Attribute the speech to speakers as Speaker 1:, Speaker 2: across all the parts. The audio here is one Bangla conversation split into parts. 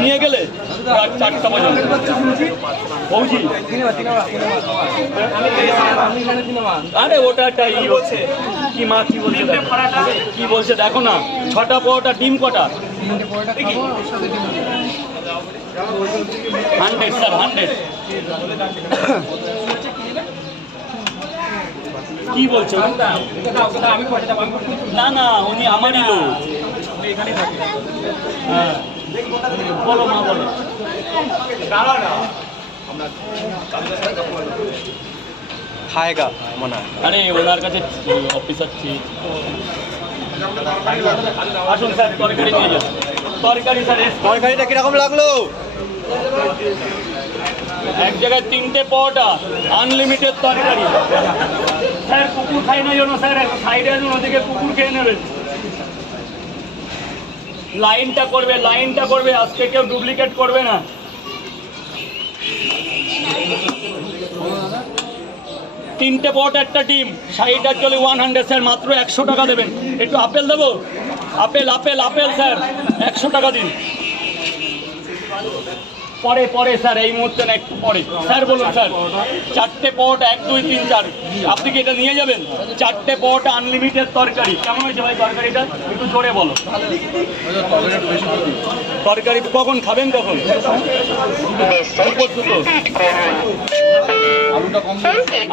Speaker 1: নিয়ে গেলে চারটা আরে ওটা একটা ই হচ্ছে। কি মা কি বলছে। কি বলছে দেখো না। ছটা পরোটা ডিম কটা? Hundred sir hundred. কি বলছো? না না উনি আমারই লোক। হ্যাঁ। বলো মা বলো।
Speaker 2: খায়গা মনে। হয়
Speaker 1: আরে ওনার কাছে অফিসার ঠিক আসুন স্যার তরকারি নিয়ে যান। তরকারি স্যার
Speaker 2: তরকারিটা কীরকম লাগল?
Speaker 1: এক জায়গায় তিনটে পরোটা আনলিমিটেড তরকারি। স্যার কুকুর খাই না জন্য স্যার সাইডে ওদিকে কুকুর খেয়ে নেবেন। লাইনটা করবে লাইনটা করবে, আজকে কেউ ডুপ্লিকেট করবে না। তিনটে পট একটা টিম ষাট অ্যাকচুয়ালি ওয়ান হান্ড্রেড স্যার মাত্র একশো টাকা দেবেন। একটু আপেল দেবো? আপেল আপেল আপেল স্যার একশো টাকা দিন। পরে পরে, স্যার, এই মুহূর্তে না একটু পরে। স্যার, বলুন, স্যার, চারটে পট, এক, দুই, তিন, চার। আপনি কি এটা নিয়ে যাবেন? চারটে পট আনলিমিটেড তরকারি। কেমন হয়েছে ভাই তরকারিটা? একটু জোরে বলো। তরকারি কখন খাবেন কখন?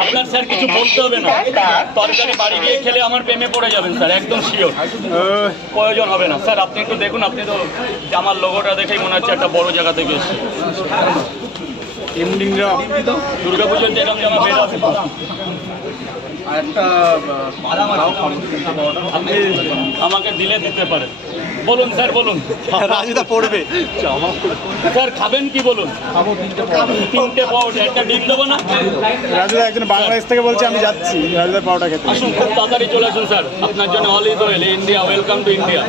Speaker 1: আপনার স্যার কিছু বলতে হবে না। তরকারি বাড়ি গিয়ে খেলে আমার প্রেমে পড়ে যাবেন স্যার একদম শিওর। প্রয়োজন হবে না। স্যার আপনি একটু দেখুন আপনি তো আমার লোগোটা দেখেই মনে হচ্ছে একটা বড় জায়গা থেকে এসেছে। দুর্গা পুজোর যেরকম জামা বের আছে। আমাকে দিলে দিতে পারেন। বলুন স্যার বলুন।
Speaker 2: রাজুদা পড়বে।
Speaker 1: স্যার খাবেন কি বলুন? তিনটে পাউড একটা ডিম দেবো না?
Speaker 3: রাজুদা একজন বাংলাদেশ থেকে বলছে আমি যাচ্ছি রাজুদার পাওয়াটা খেতে।
Speaker 1: আসুন খুব তাড়াতাড়ি চলে আসুন স্যার। আপনার জন্য all is well India welcome to India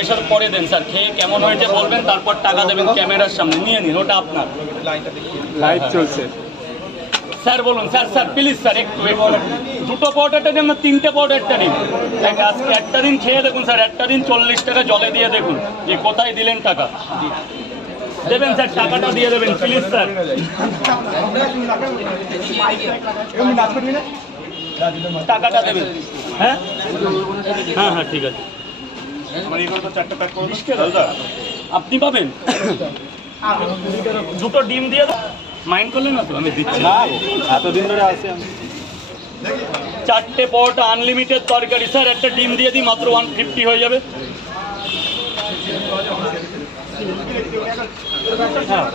Speaker 1: পয়সার পরে দেন স্যার। খেয়ে কেমন হয়েছে বলবেন তারপর টাকা দেবেন ক্যামেরার সামনে। নিয়ে নিন ওটা আপনার।
Speaker 3: লাইভ চলছে।
Speaker 1: স্যার বলুন স্যার স্যার প্লিজ স্যার একটু দুটো পাউডারটা দিন না তিনটে পাউডারটা দিন। এক আজকে একটা দিন খেয়ে দেখুন স্যার একটা দিন চল্লিশ টাকা জলে দিয়ে দেখুন যে কোথায় দিলেন টাকা। দেবেন স্যার টাকাটা দিয়ে দেবেন প্লিজ স্যার। টাকাটা দেবেন। হ্যাঁ? হ্যাঁ হ্যাঁ ঠিক আছে। আপনি পাবেন। দুটো ডিম দিয়ে দাও। মাইন্ড করলেন না তো? আমি দিচ্ছি।
Speaker 3: এতদিন ধরে আসি আমি।
Speaker 1: চারটে পরোটা আনলিমিটেড তরকারি। স্যার একটা ডিম দিয়ে দিই মাত্র ওয়ান ফিফটি হয়ে যাবে। হ্যাঁ